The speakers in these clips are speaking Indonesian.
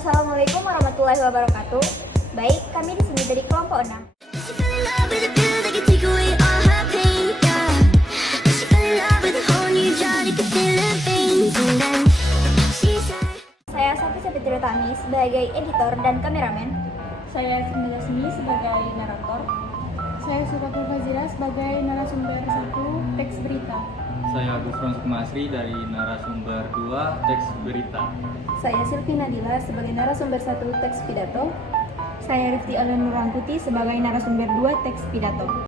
Assalamualaikum warahmatullahi wabarakatuh. Baik, kami di sini dari kelompok 6. Saya Safi Sapitri Tami sebagai editor dan kameramen. Saya Sindela Sini sebagai narator. Saya Suratul Fazira sebagai narasumber 1 teks berita. Saya Gufron Sukmasri dari narasumber 2 teks berita. Saya Silvi Nadila sebagai narasumber 1 teks pidato. Saya Rifti Alen Nurangkuti sebagai narasumber 2 teks pidato.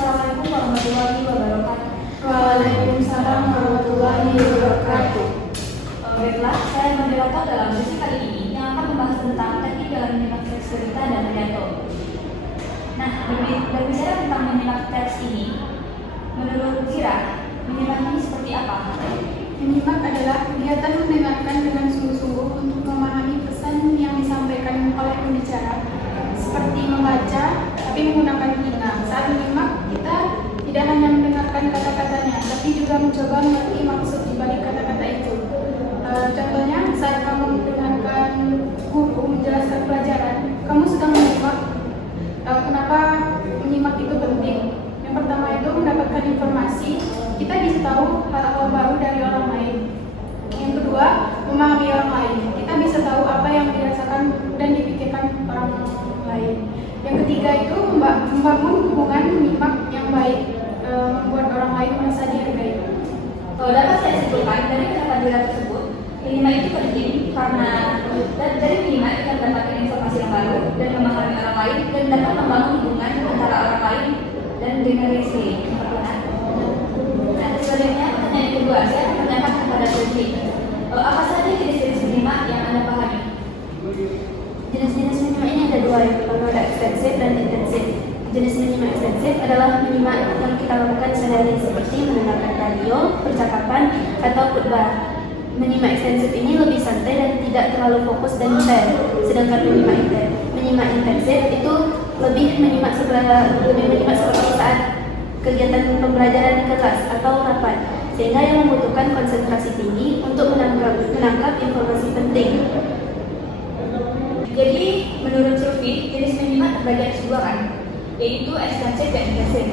Assalamualaikum warahmatullahi wabarakatuh. Waalaikumsalam warahmatullahi wabarakatuh. Baiklah, saya moderator dalam sesi kali ini yang akan membahas tentang teknik dalam menyimak teks berita dan pidato. Nah, berbicara tentang menyimak teks ini, menurut Zira, menyimak ini seperti apa? Menyimak adalah kegiatan mendengarkan dengan sungguh-sungguh untuk memahami pesan yang disampaikan oleh pembicara, seperti membaca tapi menggunakan telinga. Saat menyimak, kita tidak hanya mendengarkan kata-katanya, tapi juga mencoba mengerti maksud di balik kata-kata itu. Contohnya, saat kamu mendengarkan guru menjelaskan pelajaran, kamu sedang menyimak. Kenapa menyimak itu penting? Yang pertama itu mendapatkan informasi, kita bisa tahu hal-hal baru dari orang lain. Yang kedua, memahami orang lain, kita bisa tahu apa yang dirasakan dan dipikirkan orang lain. Yang ketiga itu membangun hubungan menyimak yang baik, membuat orang lain merasa dihargai. Dapat saya simpulkan dari kata Zira tersebut, menyimak itu penting karena dari menyimak kita mendapatkan informasi yang baru dan memahami orang lain dan dapat membangun hubungan antara orang lain dan dengan diri sendiri. Nah, selanjutnya pertanyaan kedua, saya akan menanyakan kepada Silvi, apa saja jenis-jenis menyimak yang Anda pahami? Jenis-jenis menyimak ini ada dua, yang pertama ada ekstensif dan intensif. Jenis menyimak ekstensif adalah menyimak yang kita lakukan sehari seperti mendengarkan radio, percakapan, atau khutbah. Menyimak ekstensif ini lebih santai dan tidak terlalu fokus dan detail. Sedangkan menyimak intensif itu lebih menyimak seperti saat kegiatan pembelajaran di kelas atau rapat, sehingga yang membutuhkan konsentrasi tinggi untuk menangkap informasi penting. Jadi, menurut Silvi, jenis menyimak terbagi atas dua kan? Yaitu ekstensif dan intensif.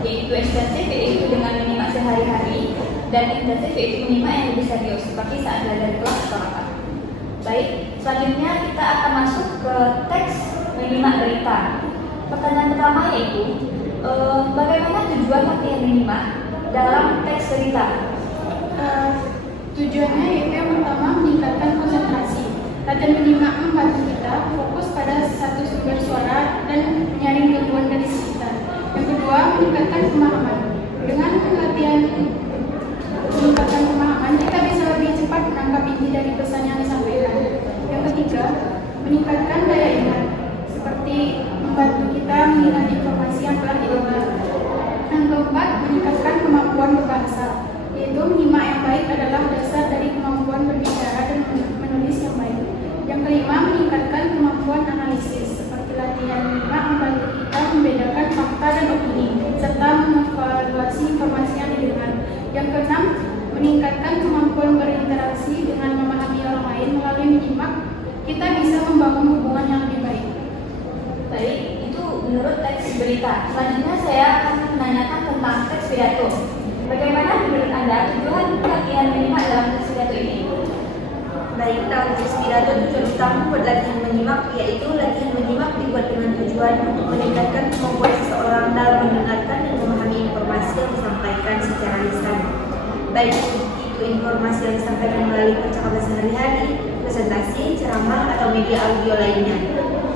Yaitu ekstensif yaitu dengan menyimak sehari-hari, dan intensif yaitu menyimak yang lebih serius seperti saat belajar di kelas atau rapat. Baik, selanjutnya kita akan masuk ke teks menyimak berita. Pertanyaan pertama yaitu bagaimana tujuan latihan menyimak dalam teks berita? Tujuannya yaitu yang pertama meningkatkan konsentrasi. Latihan menyimak membantu kita fokus pada satu sumber suara dan menyaring gangguan dari sekitar. Yang kedua, meningkatkan pemahaman. Dengan latihan meningkatkan pemahaman, kita bisa lebih cepat menangkap inti dari pesan yang disampaikan. Yang ketiga, meningkatkan daya ingat, seperti membantu kita mengingat informasi yang telah didengar. Yang keempat, meningkatkan kemampuan berbahasa, yaitu menyimak yang baik adalah dasar dari kemampuan berbicara dan menulis yang baik. Yang kelima, meningkatkan kemampuan analisis, seperti latihan menyimak membantu kita membedakan fakta dan opini, serta mengevaluasi informasi yang didengar. Yang keenam, meningkatkan kemampuan berinteraksi dengan memahami orang lain. Melalui menyimak, kita bisa membangun hubungan yang lebih baik. Baik, itu menurut teks berita. Selanjutnya saya akan menanyakan tentang teks pidato. Bagaimana menurut Anda tujuan latihan menyimak dalam teks pidato ini? Baik, dalam teks pidato tujuan utama buat latihan menyimak yaitu latihan menyimak dibuat dengan tujuan untuk meningkatkan kemampuan seseorang dalam mendengarkan dan memahami informasi yang disampaikan secara lisan. Baik itu informasi yang disampaikan melalui percakapan sehari-hari, presentasi, ceramah, atau media audio lainnya.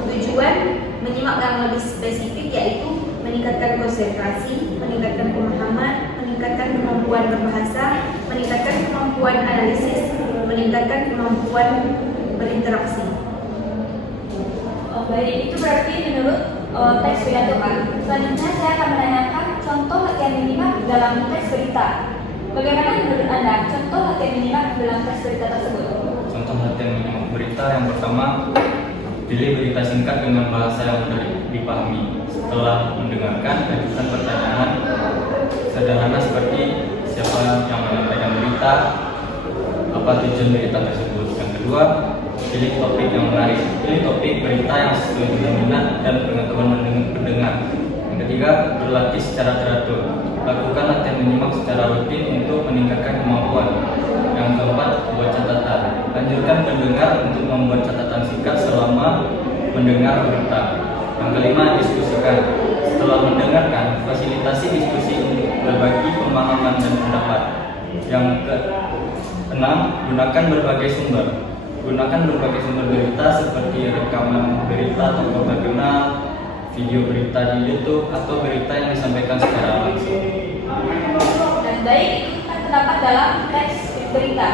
Tujuan menyimak yang lebih spesifik yaitu meningkatkan konsentrasi, meningkatkan pemahaman, meningkatkan kemampuan berbahasa, meningkatkan kemampuan analisis, meningkatkan kemampuan berinteraksi. Baik, itu berarti menurut teks pidato kan. Selanjutnya saya akan menanyakan contoh latihan menyimak dalam teks berita. Bagaimana menurut Anda contoh latihan menyimak dalam teks berita tersebut? Contoh latihan menyimak berita yang pertama, Pilih berita singkat dengan bahasa yang mudah dipahami. Setelah mendengarkan, ajukan pertanyaan sederhana seperti siapa yang menyampaikan berita, apa tujuan berita tersebut. Yang kedua, pilih topik yang menarik. Pilih topik berita yang sesuai dengan minat dan pengetahuan pendengar. Yang ketiga, berlatih secara teratur. Lakukan latihan menyimak secara rutin untuk meningkatkan kemampuan. Yang keempat, buat catatan. Anjurkan pendengar untuk membuat catatan singkat selama mendengar berita. Yang kelima, diskusikan. Setelah mendengarkan, fasilitasi diskusi untuk berbagi pemahaman dan pendapat. Yang keenam, gunakan berbagai sumber. Gunakan berbagai sumber berita seperti rekaman berita tokoh terkenal, video berita di YouTube, atau berita yang disampaikan secara langsung. Dan baik, itu kan terdapat dalam teks berita.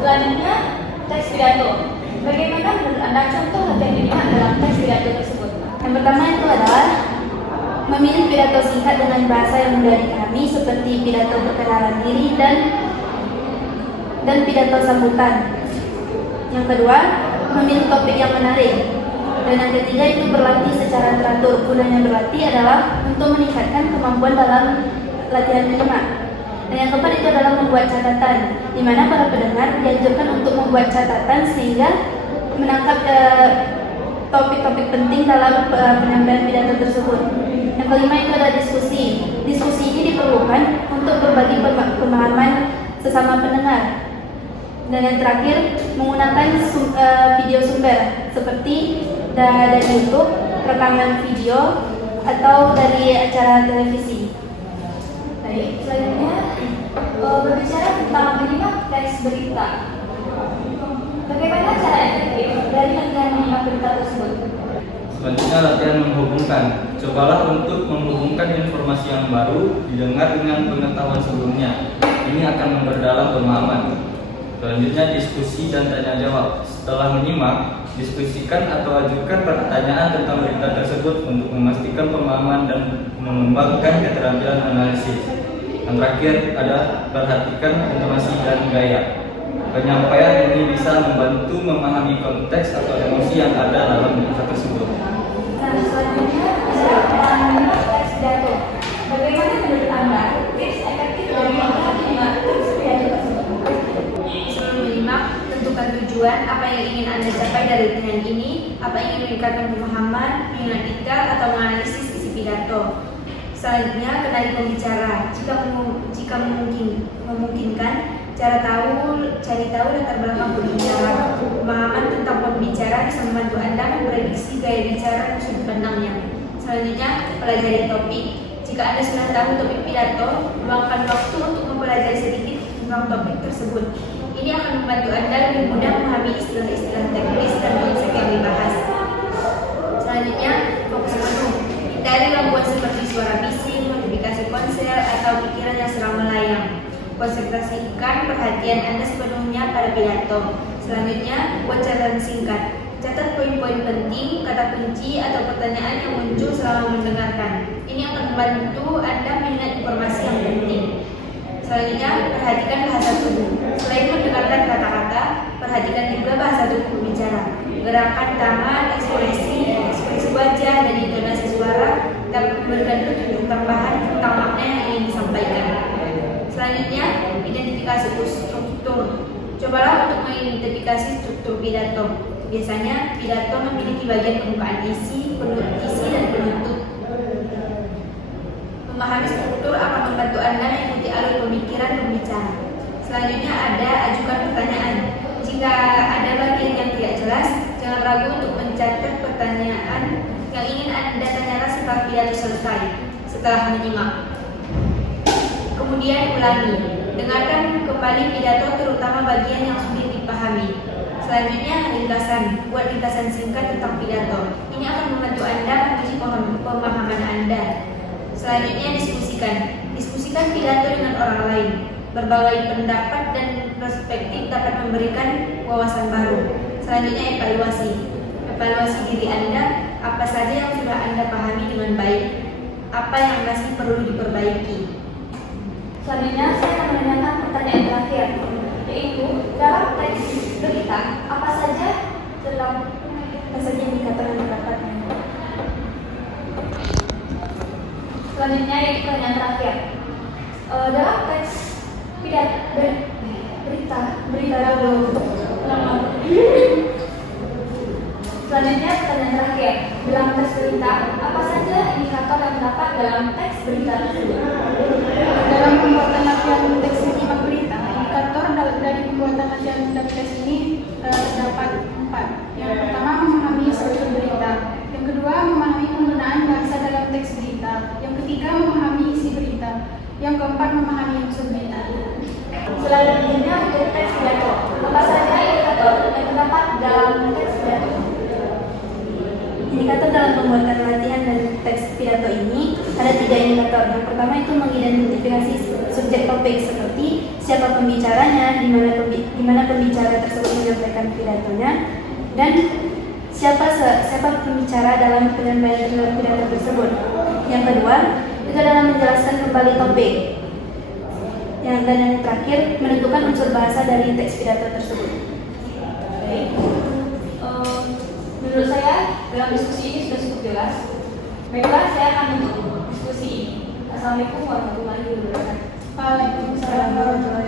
Selanjutnya, teks pidato. Bagaimana menurut Anda contoh latihan menyimak dalam teks pidato tersebut? Yang pertama itu adalah memilih pidato singkat dengan bahasa yang mudah dipahami seperti pidato perkenalan diri dan pidato sambutan. Yang kedua, memilih topik yang menarik. Dan yang ketiga itu berlatih secara teratur. Gunanya berlatih adalah untuk meningkatkan kemampuan dalam latihan menyimak. Dan yang keempat itu adalah membuat catatan, di mana para pendengar dianjurkan untuk membuat catatan sehingga menangkap topik-topik penting dalam penyampaian pidato tersebut. Yang kelima itu adalah diskusi. Diskusi ini diperlukan untuk berbagi pemahaman sesama pendengar. Dan yang terakhir, menggunakan video sumber seperti dari YouTube, rekaman video, atau dari acara televisi. Baik, selanjutnya berbicara tentang menyimak teks berita. Bagaimana cara efektif dari latihan menyimak berita tersebut? Selanjutnya, latihan menghubungkan. Cobalah untuk menghubungkan informasi yang baru didengar dengan pengetahuan sebelumnya. Ini akan memperdalam pemahaman. Selanjutnya, diskusi dan tanya jawab. Setelah menyimak, diskusikan atau ajukan pertanyaan tentang berita tersebut untuk memastikan pemahaman dan mengembangkan keterampilan analisis. Yang terakhir ada perhatikan intonasi dan gaya. Penyampaian ini bisa membantu memahami konteks atau emosi yang ada dalam berita tersebut. Nah, selanjutnya tentang menyimak teks pidato. Bagaimana menurut Anda tips efektif dari latihan menyimak teks pidato tersebut? Sebelum menyimak, tentukan tujuan apa yang ingin Anda capai dari latihan ini, apa yang ingin meningkatkan pemahaman, menganalisa atau menganalisis isi pidato. Selanjutnya, kenali pembicara. Jika memungkinkan, cari tahu latar belakang pembicara. Pemahaman tentang pembicara bisa membantu Anda memprediksi gaya bicara dan sudut pandangnya. Selanjutnya, pelajari topik. Jika Anda sudah tahu topik pidato, luangkan waktu untuk mempelajari sedikit tentang topik tersebut. Ini akan membantu Anda lebih mudah memahami istilah-istilah teknis dan konsep yang dibahas. Selanjutnya, fokus penuh. Hindari gangguan seperti suara bising, notifikasi ponsel, atau pikiran yang sedang melayang. Konsentrasikan perhatian Anda sepenuhnya pada pidato. Selanjutnya, buat catatan singkat. Catat poin-poin penting, kata kunci, atau pertanyaan yang muncul selama mendengarkan. Ini akan membantu Anda mengingat informasi yang penting. Selanjutnya, perhatikan bahasa tubuh. Selain mendengarkan kata-kata, perhatikan juga bahasa tubuh pembicara. Gerakan tangan, ekspresi wajah, dan intonasi suara dapat memberikan petunjuk tambahan tentang makna yang ingin disampaikan. Selanjutnya, identifikasi struktur. Cobalah untuk mengidentifikasi struktur pidato. Biasanya, pidato memiliki bagian pembukaan isi dan penutup. Memahami struktur akan membantu Anda mengikuti alur pemikiran pembicara. Selanjutnya ada ajukan pertanyaan. Jika ada bagian yang tidak jelas, jangan ragu untuk mencatat pertanyaan yang ingin Anda tanyakan setelah pidato selesai, setelah menyimak. Kemudian ulangi. Dengarkan kembali pidato terutama bagian yang sulit dipahami. Selanjutnya ringkasan. Buat ringkasan singkat tentang pidato. Ini akan membantu Anda menguji pemahaman Anda. Selanjutnya diskusikan. Diskusikan pidato dengan orang lain. Berbagai pendapat dan perspektif dapat memberikan wawasan baru. Selanjutnya evaluasi. Evaluasi diri Anda, apa saja yang sudah Anda pahami dengan baik, apa yang masih perlu diperbaiki. Selanjutnya saya akan menanyakan pertanyaan terakhir, yaitu dalam teks berita apa saja apa saja indikator yang terdapat. Selanjutnya yaitu pertanyaan terakhir. Dalam teks berita Selanjutnya pertanyaan terakhir. Dalam teks berita, apa saja indikator yang terdapat dalam teks berita tersebut? Dalam pembuatan latihan teks menyimak berita, indikator dari pembuatan latihan teks ini terdapat 4. Yang pertama, memahami struktur berita. Yang kedua, memahami penggunaan bahasa dalam teks berita. Yang ketiga, memahami isi berita. Yang keempat, memahami unsur berita. Selanjutnya untuk teks pidato. Apa saja indikator yang terdapat dalam teks pidato? Indikator dalam pembuatan latihan dan teks pidato ini ada 3 indikator. Yang pertama itu mengidentifikasi subjek topik seperti siapa pembicaranya, di mana pembicara tersebut menyampaikan pidatonya, dan siapa pembicara dalam penyampaian pidato tersebut. Yang kedua itu adalah menjelaskan kembali topik. Dan yang terakhir menentukan unsur bahasa dari teks pidato tersebut. Baik. Menurut saya dalam diskusi ini sudah cukup jelas. Baiklah, saya akan menutup diskusi ini. Assalamualaikum warahmatullahi wabarakatuh. Waalaikumsalam warahmatullahi wabarakatuh.